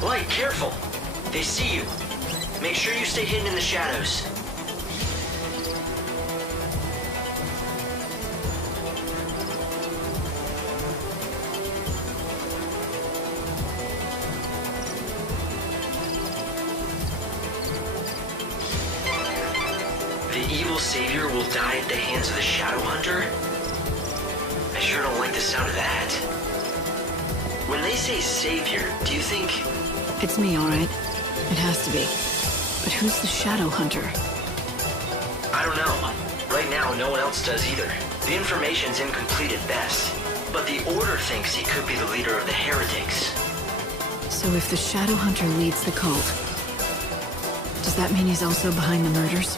Light, careful! They see you. Make sure you stay hidden in the shadows. The evil savior will die at the hands of the Shadow Hunter? I sure don't like the sound of that. When they say savior, do you think... It's me, all right. It has to be. But who's the Shadow Hunter? I don't know. Right now, no one else does either. The information's incomplete at best. But the Order thinks he could be the leader of the Heretics. So if the Shadow Hunter leads the cult, does that mean he's also behind the murders?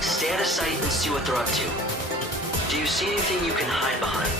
Stay out of sight and see what they're up to. Do you see anything you can hide behind?